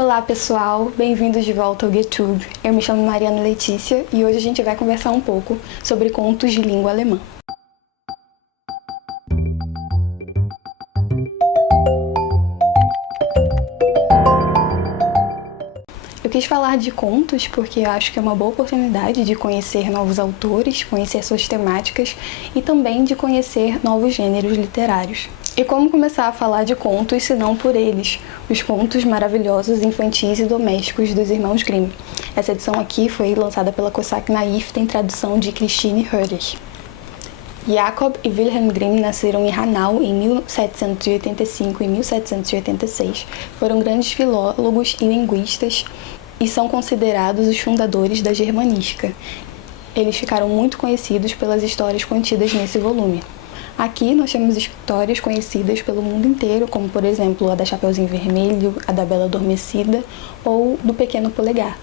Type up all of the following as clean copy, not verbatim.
Olá pessoal, bem-vindos de volta ao GetTube. Eu me chamo Mariana Letícia e hoje a gente vai conversar um pouco sobre contos de língua alemã. Eu quis falar de contos porque eu acho que é uma boa oportunidade de conhecer novos autores, conhecer suas temáticas e também de conhecer novos gêneros literários. E como começar a falar de contos se não por eles, os contos maravilhosos infantis e domésticos dos irmãos Grimm. Essa edição aqui foi lançada pela Cosac Naif, tem tradução de Christine Hörig. Jakob e Wilhelm Grimm nasceram em Hanau em 1785 e 1786. Foram grandes filólogos e linguistas e são considerados os fundadores da germanística. Eles ficaram muito conhecidos pelas histórias contidas nesse volume. Aqui nós temos histórias conhecidas pelo mundo inteiro, como por exemplo a da Chapeuzinho Vermelho, a da Bela Adormecida ou do Pequeno Polegar.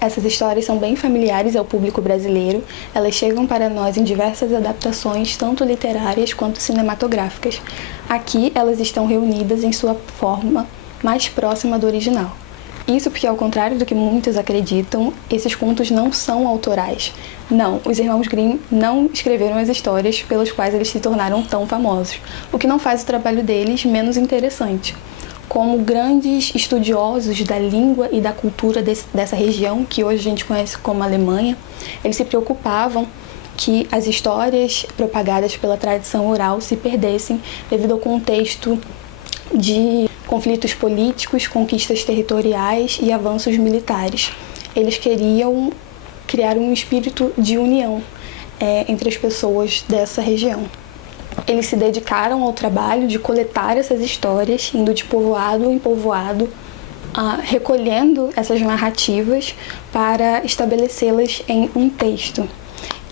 Essas histórias são bem familiares ao público brasileiro, elas chegam para nós em diversas adaptações, tanto literárias quanto cinematográficas. Aqui elas estão reunidas em sua forma mais próxima do original. Isso porque, ao contrário do que muitos acreditam, esses contos não são autorais. Não, os irmãos Grimm não escreveram as histórias pelas quais eles se tornaram tão famosos, o que não faz o trabalho deles menos interessante. Como grandes estudiosos da língua e da cultura dessa região, que hoje a gente conhece como Alemanha, eles se preocupavam que as histórias propagadas pela tradição oral se perdessem devido ao contexto de conflitos políticos, conquistas territoriais e avanços militares. Eles queriam criar um espírito de união entre as pessoas dessa região. Eles se dedicaram ao trabalho de coletar essas histórias, indo de povoado em povoado, recolhendo essas narrativas para estabelecê-las em um texto.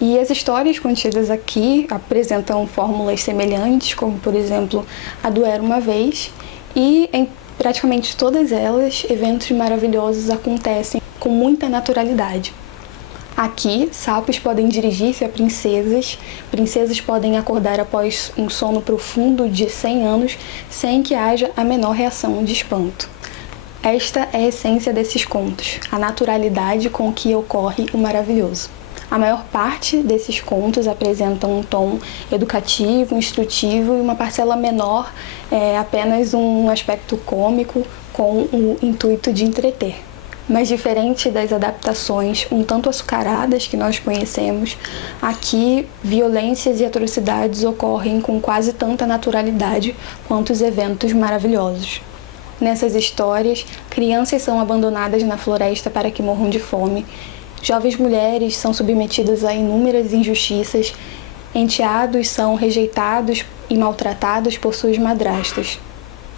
E as histórias contidas aqui apresentam fórmulas semelhantes, como por exemplo a do Era Uma Vez, e em praticamente todas elas, eventos maravilhosos acontecem com muita naturalidade. Aqui, sapos podem dirigir-se a princesas, princesas podem acordar após um sono profundo de 100 anos sem que haja a menor reação de espanto. Esta é a essência desses contos, a naturalidade com que ocorre o maravilhoso. A maior parte desses contos apresentam um tom educativo, instrutivo e uma parcela menor apenas um aspecto cômico com o intuito de entreter. Mas diferente das adaptações um tanto açucaradas que nós conhecemos, aqui violências e atrocidades ocorrem com quase tanta naturalidade quanto os eventos maravilhosos. Nessas histórias, crianças são abandonadas na floresta para que morram de fome, jovens mulheres são submetidas a inúmeras injustiças, enteados são rejeitados e maltratados por suas madrastas.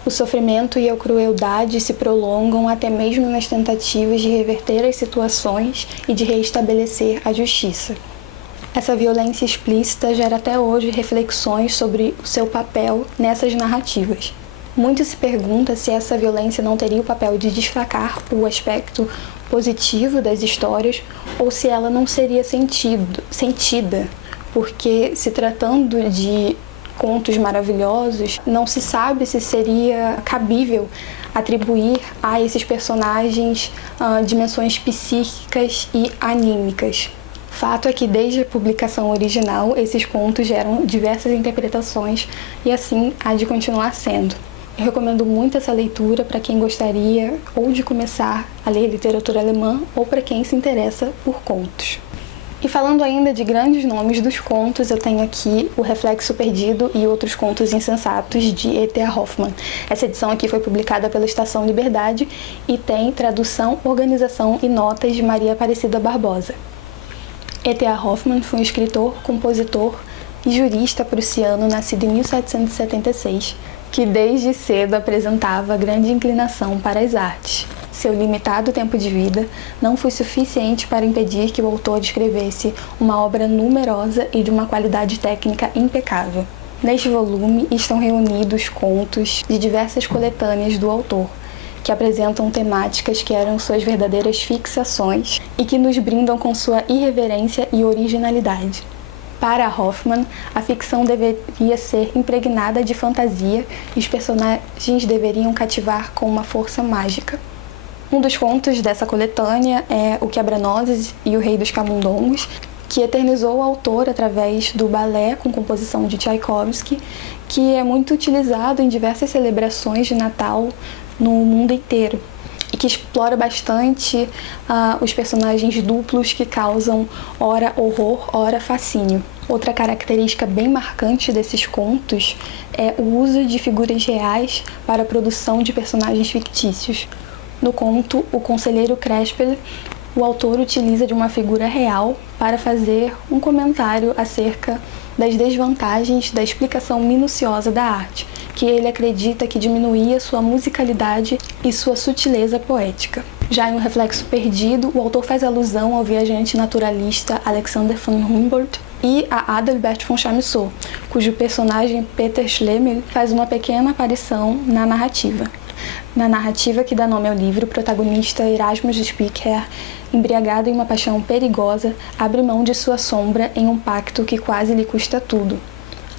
O sofrimento e a crueldade se prolongam até mesmo nas tentativas de reverter as situações e de reestabelecer a justiça. Essa violência explícita gera até hoje reflexões sobre o seu papel nessas narrativas. Muito se pergunta se essa violência não teria o papel de destacar o aspecto positivo das histórias ou se ela não seria sentida, porque se tratando de contos maravilhosos, não se sabe se seria cabível atribuir a esses personagens dimensões psíquicas e anímicas. Fato é que desde a publicação original, esses contos geram diversas interpretações e assim há de continuar sendo. Eu recomendo muito essa leitura para quem gostaria ou de começar a ler literatura alemã ou para quem se interessa por contos. E falando ainda de grandes nomes dos contos, eu tenho aqui O Reflexo Perdido e Outros Contos Insensatos, de E.T.A. Hoffmann. Essa edição aqui foi publicada pela Estação Liberdade e tem tradução, organização e notas de Maria Aparecida Barbosa. E.T.A. Hoffmann foi um escritor, compositor e jurista prussiano nascido em 1776, que desde cedo apresentava grande inclinação para as artes. Seu limitado tempo de vida não foi suficiente para impedir que o autor escrevesse uma obra numerosa e de uma qualidade técnica impecável. Neste volume estão reunidos contos de diversas coletâneas do autor, que apresentam temáticas que eram suas verdadeiras fixações e que nos brindam com sua irreverência e originalidade. Para Hoffmann, a ficção deveria ser impregnada de fantasia e os personagens deveriam cativar com uma força mágica. Um dos contos dessa coletânea é O Quebra-Nozes e o Rei dos Camundongos, que eternizou o autor através do balé com composição de Tchaikovsky, que é muito utilizado em diversas celebrações de Natal no mundo inteiro, e que explora bastante os personagens duplos que causam ora horror, ora fascínio. Outra característica bem marcante desses contos é o uso de figuras reais para a produção de personagens fictícios. No conto O Conselheiro Crespel, o autor utiliza de uma figura real para fazer um comentário acerca das desvantagens da explicação minuciosa da arte, que ele acredita que diminuía sua musicalidade e sua sutileza poética. Já em Um Reflexo Perdido, o autor faz alusão ao viajante naturalista Alexander von Humboldt e a Adalbert von Chamisso, cujo personagem Peter Schlemihl faz uma pequena aparição na narrativa. Na narrativa que dá nome ao livro, o protagonista Erasmus Spieker, embriagado em uma paixão perigosa, abre mão de sua sombra em um pacto que quase lhe custa tudo.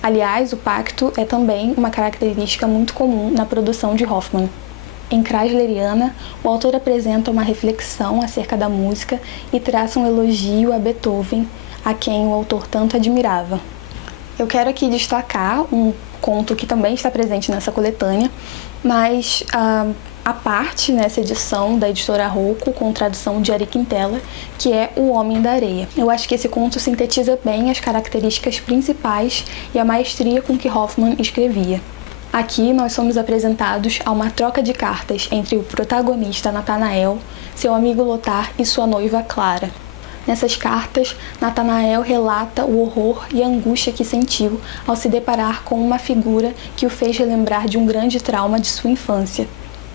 Aliás, o pacto é também uma característica muito comum na produção de Hoffmann. Em Kreisleriana, o autor apresenta uma reflexão acerca da música e traça um elogio a Beethoven, a quem o autor tanto admirava. Eu quero aqui destacar um conto que também está presente nessa coletânea, mas a parte nessa edição da editora Rocco, com tradução de Ari Quintela, que é O Homem da Areia. Eu acho que esse conto sintetiza bem as características principais e a maestria com que Hoffmann escrevia. Aqui nós somos apresentados a uma troca de cartas entre o protagonista Nathanael, seu amigo Lothar e sua noiva Clara. Nessas cartas, Nathanael relata o horror e a angústia que sentiu ao se deparar com uma figura que o fez relembrar de um grande trauma de sua infância.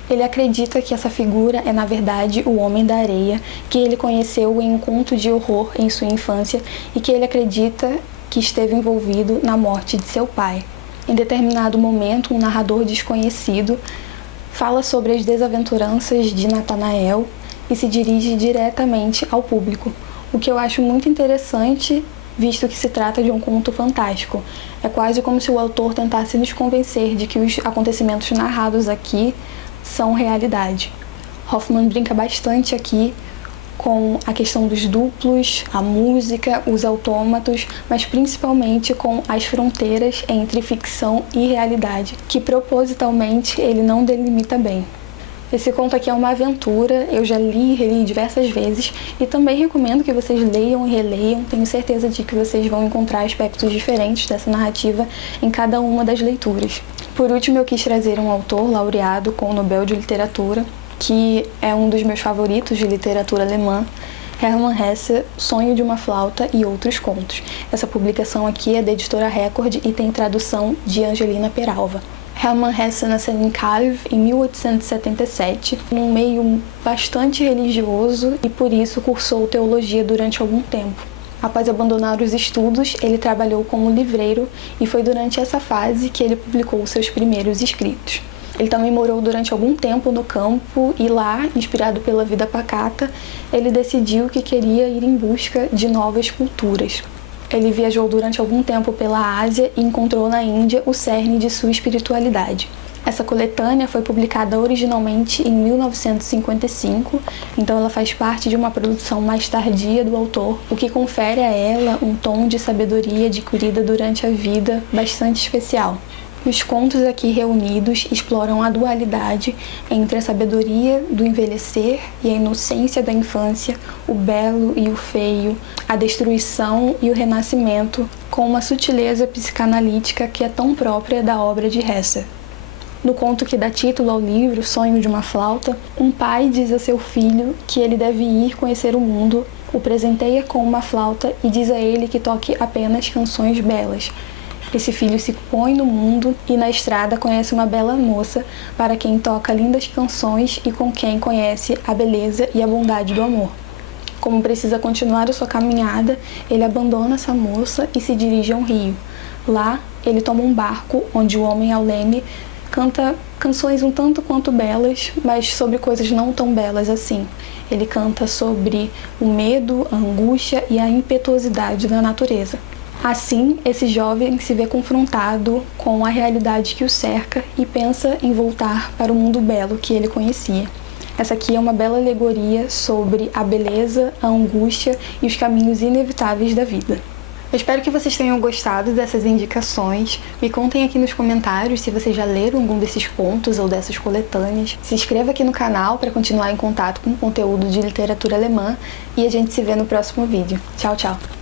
Ele acredita que essa figura é, na verdade, o Homem da Areia, que ele conheceu em um conto de horror em sua infância e que ele acredita que esteve envolvido na morte de seu pai. Em determinado momento, um narrador desconhecido fala sobre as desaventuranças de Nathanael e se dirige diretamente ao público, o que eu acho muito interessante, visto que se trata de um conto fantástico. É quase como se o autor tentasse nos convencer de que os acontecimentos narrados aqui são realidade. Hoffmann brinca bastante aqui com a questão dos duplos, a música, os autômatos, mas principalmente com as fronteiras entre ficção e realidade, que propositalmente ele não delimita bem. Esse conto aqui é uma aventura, eu já li e reli diversas vezes e também recomendo que vocês leiam e releiam. Tenho certeza de que vocês vão encontrar aspectos diferentes dessa narrativa em cada uma das leituras. Por último, eu quis trazer um autor laureado com o Nobel de Literatura, que é um dos meus favoritos de literatura alemã, Hermann Hesse, Sonho de uma Flauta e Outros Contos. Essa publicação aqui é da editora Record e tem tradução de Angelina Peralva. Hermann Hesse nasceu em Calw em 1877, num meio bastante religioso e por isso cursou teologia durante algum tempo. Após abandonar os estudos, ele trabalhou como livreiro e foi durante essa fase que ele publicou seus primeiros escritos. Ele também morou durante algum tempo no campo e lá, inspirado pela vida pacata, ele decidiu que queria ir em busca de novas culturas. Ele viajou durante algum tempo pela Ásia e encontrou na Índia o cerne de sua espiritualidade. Essa coletânea foi publicada originalmente em 1955, então ela faz parte de uma produção mais tardia do autor, o que confere a ela um tom de sabedoria adquirida durante a vida bastante especial. Os contos aqui reunidos exploram a dualidade entre a sabedoria do envelhecer e a inocência da infância, o belo e o feio, a destruição e o renascimento, com uma sutileza psicanalítica que é tão própria da obra de Hesse. No conto que dá título ao livro, Sonho de uma Flauta, um pai diz a seu filho que ele deve ir conhecer o mundo, o presenteia com uma flauta e diz a ele que toque apenas canções belas. Esse filho se põe no mundo e na estrada conhece uma bela moça para quem toca lindas canções e com quem conhece a beleza e a bondade do amor. Como precisa continuar a sua caminhada, ele abandona essa moça e se dirige a um rio. Lá, ele toma um barco onde o homem ao leme canta canções um tanto quanto belas, mas sobre coisas não tão belas assim. Ele canta sobre o medo, a angústia e a impetuosidade da natureza. Assim, esse jovem se vê confrontado com a realidade que o cerca e pensa em voltar para o mundo belo que ele conhecia. Essa aqui é uma bela alegoria sobre a beleza, a angústia e os caminhos inevitáveis da vida. Eu espero que vocês tenham gostado dessas indicações. Me contem aqui nos comentários se vocês já leram algum desses contos ou dessas coletâneas. Se inscreva aqui no canal para continuar em contato com o conteúdo de literatura alemã e a gente se vê no próximo vídeo. Tchau, tchau!